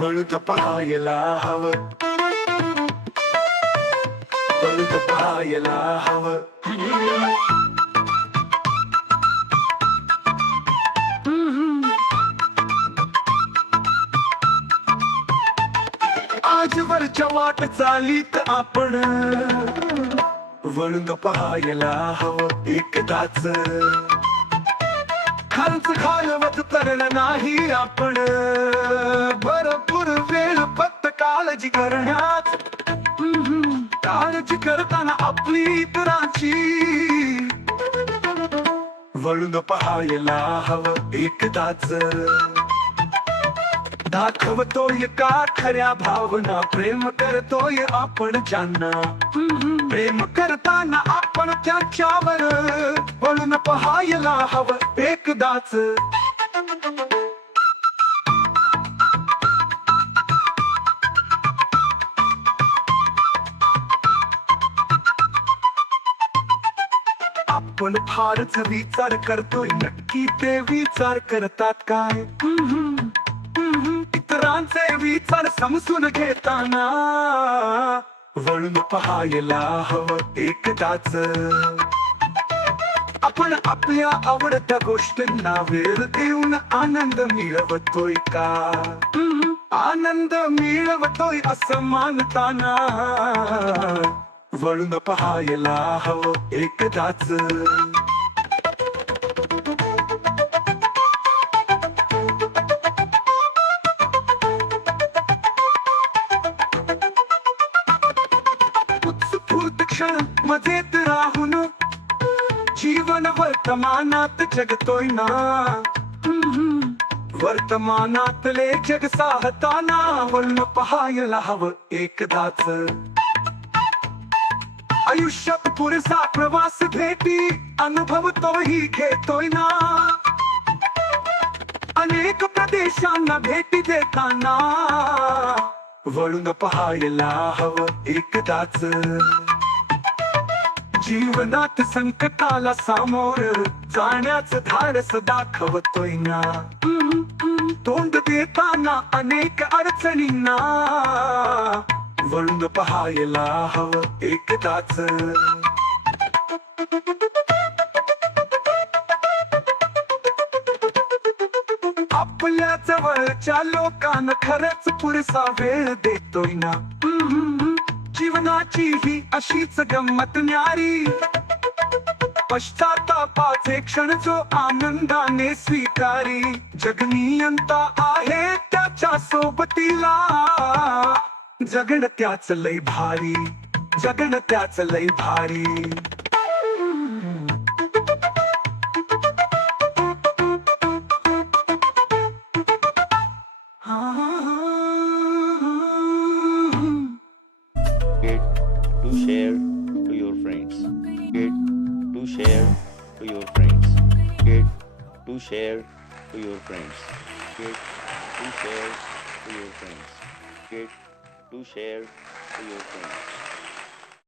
वळून पाहायला हवं वळून पाहायला हवं आजवरच्या वाट चालीत आपण वळून पाहायला हवं एकदाच खालच घालवत तर नाही आपण. भरपूर वेळ फक्त काळजी करण्यात. हम्म, काळजी करताना आपली इतरांची वळून पाहायला हवं एकदाच. दाखवतोय का? खऱ्या भावना प्रेम करतोय आपण ज्यांना. प्रेम करताना आपण त्याच्यावर वळून पाहायला हवं एकदाच. आपण फारच विचार करतोय नक्की ते विचार करतात काय? इतरांचे विचार समजून घेताना वळून पाहायला हवं एकदाच आपण आपल्या आवडत्या गोष्टींना वेळ देऊन आनंद मिळवतोय का आनंद मिळवतोय असं मानताना वळून पाहायला हवं एकदाच क्षण मजेत राहून जीवन वर्तमानात जगतोय ना. वर्तमानातले जग साहताना वळून पहायला हवं एकदाच. आयुष्यात पुरेसा प्रवास भेटी अनुभव तोही घेतोय ना. अनेक प्रदेशांना भेटी देताना वळून पहायला हवं एकदाच. जीवनात संकटाला सामोर जाण्याचं धाडस दाखवतोय ना. तोंड देताना अनेक अडचणींना वळून पाहायला हवं एकदाच. आपल्या जवळच्या लोकांना खरंच पुरेसा वेळ देतोय ना. जीवनाची ही अशीच गंमत न्यारी. पश्चातापाचे क्षण जो आनंदाने स्वीकारी. जगनियंता आहे त्याच्या सोबतीला. जगण त्याच लय भारी. जगण त्याच लय भारी. हा. To share to your friends. To share to your friends. To share to your friends.